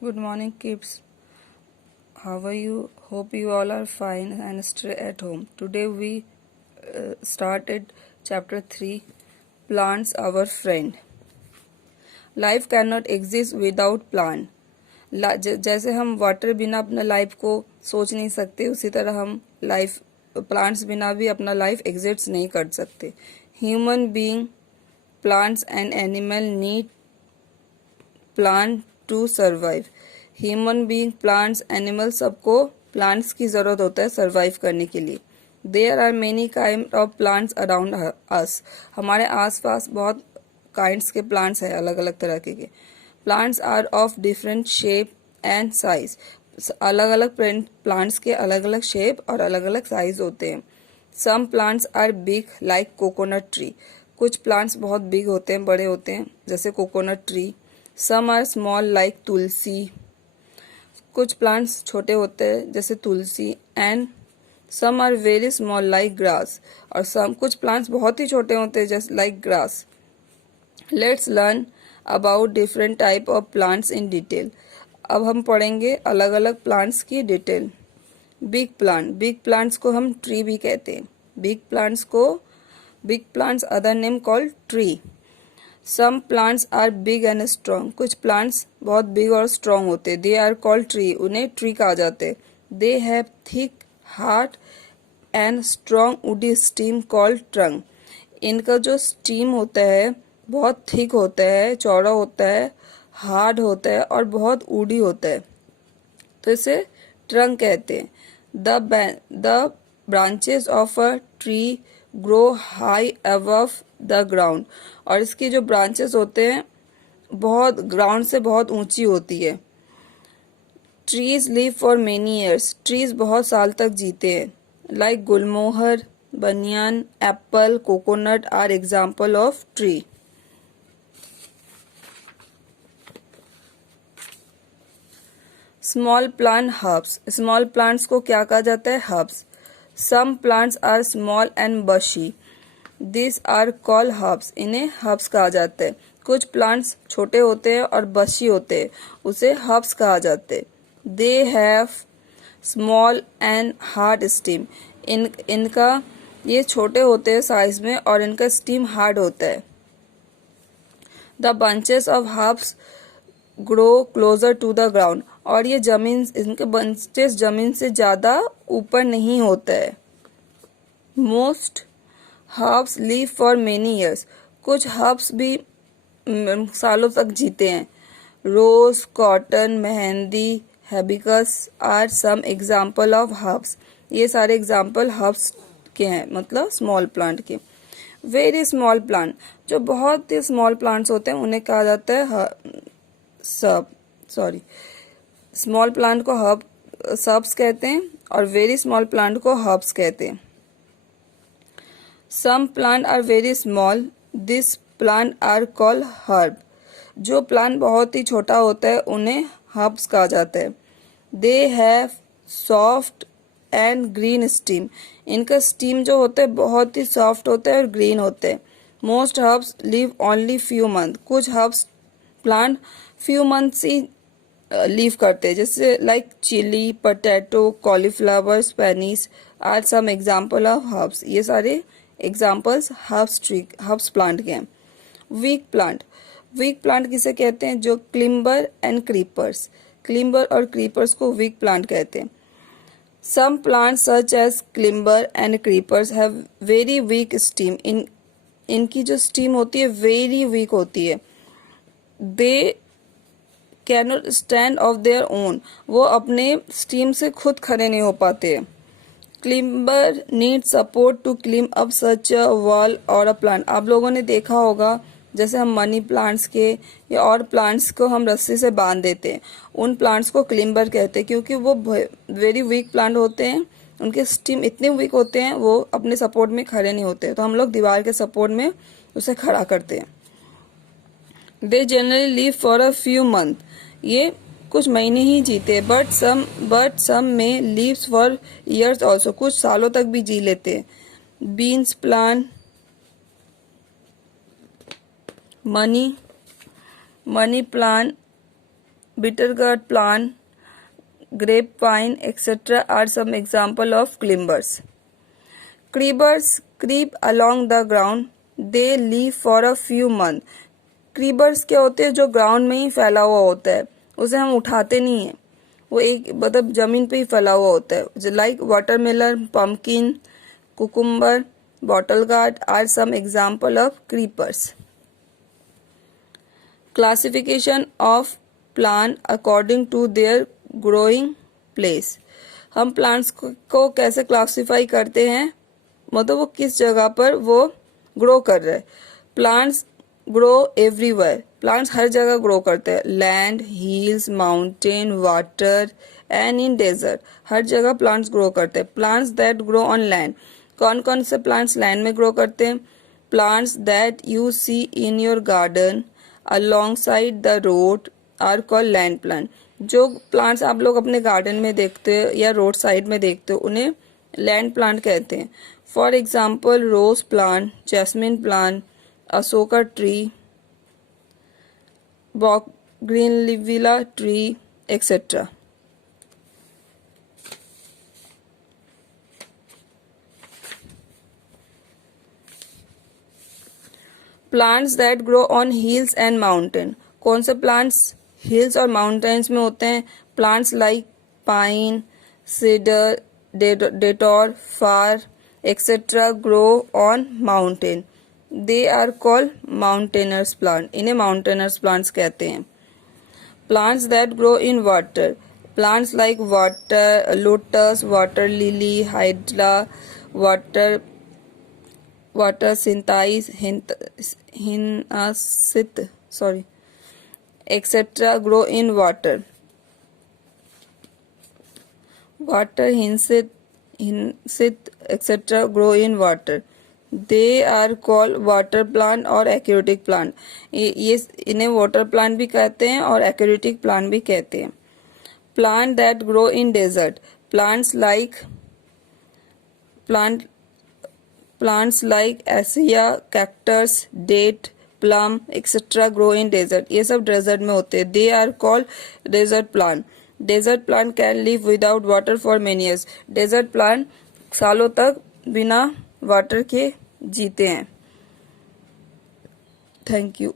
Good morning, kids. How are you? Hope you all are fine and stay at home. Today we started chapter 3 Plants Our Friend. Life cannot exist without plant. जैसे हम water बिना अपना life को सोच नहीं सकते, उसी तरह हम लाइफ प्लांट्स बिना भी अपना लाइफ एग्जिस्ट नहीं कर सकते. Human being, plants and animal need plant to survive. Human being, plants, animal सबको प्लांट्स की जरूरत होता है सर्वाइव करने के लिए. There are many kind of plants around us. हमारे आसपास बहुत काइंड्स के प्लांट्स हैं, अलग अलग तरह के. Plants are of different shape and size. अलग अलग प्लांट्स के अलग अलग शेप और अलग अलग साइज होते हैं. Some plants are big like coconut tree. कुछ प्लांट्स बहुत बिग होते हैं, बड़े होते हैं, जैसे coconut tree. Some are small like tulsi. कुछ प्लांट्स छोटे होते हैं जैसे तुलसी. And some are very small like grass. और कुछ प्लांट्स बहुत ही छोटे होते हैं जैसे like grass. Let's learn about different type of plants in detail. अब हम पढ़ेंगे अलग अलग प्लांट्स की detail. Big plant. Big plants को हम ट्री भी कहते हैं. Big plants other name called tree. Some plants are big and strong. कुछ प्लांट्स बहुत बिग और स्ट्रॉन्ग होते हैं. They are called tree. उन्हें ट्री कहा जाते हैं. They have thick hard and strong woody stem called trunk. इनका जो स्टीम होता है बहुत थिक होता है, चौड़ा होता है, हार्ड होता है और बहुत वुडी होता है, तो इसे ट्रंक कहते हैं. The branches of a tree grow high above the ground. और इसकी जो ब्रांचेस होते हैं बहुत ग्राउंड से बहुत ऊंची होती है. Trees live for many years. Trees बहुत साल तक जीते हैं. Like gulmohar, banyan, apple, coconut are example of tree. Small plant herbs. Small plants को क्या कहा जाता है? Herbs. Some plants are small and bushy. This are called herbs. इन्हें हर्ब्स कहा जाता है. कुछ प्लांट्स छोटे होते हैं और बशी होते हैं, उसे हर्ब्स कहा जाते हैं. They have small and hard steam. इनका ये छोटे होते हैं साइज में और इनका स्टीम हार्ड होता है. The bunches of herbs grow closer to the ground. और ये इनके बंचेस जमीन से ज्यादा ऊपर नहीं होता है. Most herbs live for many years. कुछ हर्ब्स भी सालों तक जीते हैं. Rose, cotton, mehndi, hibiscus are some example of herbs. ये सारे एग्जाम्पल हर्ब्स के हैं, मतलब स्मॉल प्लांट के. Very small plant. जो बहुत ही स्मॉल प्लांट्स होते हैं उन्हें कहा जाता है स्मॉल प्लांट को सर्ब्स कहते हैं और वेरी स्मॉल प्लांट को हर्ब्स कहते हैं. Some plant are very small. This plant are called herb. जो प्लांट बहुत ही छोटा होता है उन्हें हर्ब्स कहा जाता है. They have soft and green steam. इनका स्टीम जो होता है बहुत ही सॉफ्ट होता है और ग्रीन होता है. Most herbs live only few month. कुछ हर्ब्स प्लांट फ्यू मंथ्स ही लीव करते हैं, जैसे like chilli, potato, cauliflower, spinach are some example of herbs. ये सारे एग्जाम्पल्स हर्ब्स प्लांट के हैं. Week plant. वीक प्लांट किसे कहते हैं? जो क्लिम्बर एंड क्रीपर्स. क्लिम्बर और क्रीपर्स को वीक प्लांट कहते हैं. Some plant such as climber and creepers have very weak stem. इनकी जो स्टीम होती है वेरी वीक होती है. They cannot stand of their own. वो अपने स्टीम से खुद खड़े नहीं हो पाते. Climber need support to climb up such a wall और अ प्लांट. आप लोगों ने देखा होगा जैसे हम मनी प्लांट्स के या और प्लांट्स को हम रस्सी से बांध देते हैं, उन प्लांट्स को क्लिम्बर कहते हैं क्योंकि वो वेरी वीक प्लांट होते हैं. उनके स्टीम इतने वीक होते हैं वो अपने सपोर्ट में खड़े नहीं होते, तो हम लोग दीवार के सपोर्ट में उसे खड़ा करते हैं. They generally live for a few month. ये कुछ महीने ही जीते. बट सम में लीव्स फॉर ईयर्स ऑल्सो. कुछ सालों तक भी जी लेते. Beans plant, money plant bitter gourd plant, grapevine, etc. are some example of climbers. Creepers creep along the ground. They live for a few months. Creepers क्या होते हैं? जो ग्राउंड में ही फैला हुआ होता है, उसे हम उठाते नहीं है, वो एक मतलब जमीन पे ही फैला हुआ होता है. Like watermelon, pumpkin, cucumber, bottle gourd are some example of creepers. Classification of plant according to their growing place. हम प्लांट्स को कैसे क्लासिफाई करते हैं? मतलब वो किस जगह पर वो ग्रो कर रहे हैं. Plants grow everywhere. प्लांट्स हर जगह ग्रो करते हैं. Land, hills, mountain, water and in desert. हर जगह प्लांट्स ग्रो करते हैं. Plants that grow on land. कौन कौन से प्लांट्स लैंड में ग्रो करते हैं? Plants that you see in your garden alongside the road are called land plant. जो प्लांट्स आप लोग अपने गार्डन में देखते हो या रोड साइड में देखते हो, उन्हें लैंड प्लांट कहते हैं. For example rose plant, jasmine plant, Ashoka tree, bougainvillea tree, etcetera. Plants that grow on hills and mountain. कौन से प्लांट्स हिल्स और माउंटेन्स में होते हैं? Plants like pine, cedar, deodar, fir, etcetera grow on mountain. They are called mountaineers plant. इन्हें mountaineers plants कहते हैं. Plants that grow in water. Plants like water lotus, water lily, hydra, water hyacinth, हिनासिस, etc. grow in water. Water, hincid, etc. grow in water. They are called water plant और aquatic plant. ये इन्हें water plant भी कहते हैं और aquatic plant भी कहते हैं. Plant that grow in desert. Plants like acacia, cactus, date, plum, etc. grow in desert. ये सब desert में होते हैं. They are called desert plant. Desert plant can live without water for many years. Desert plant सालों तक बिना water के जीते हैं. Thank you.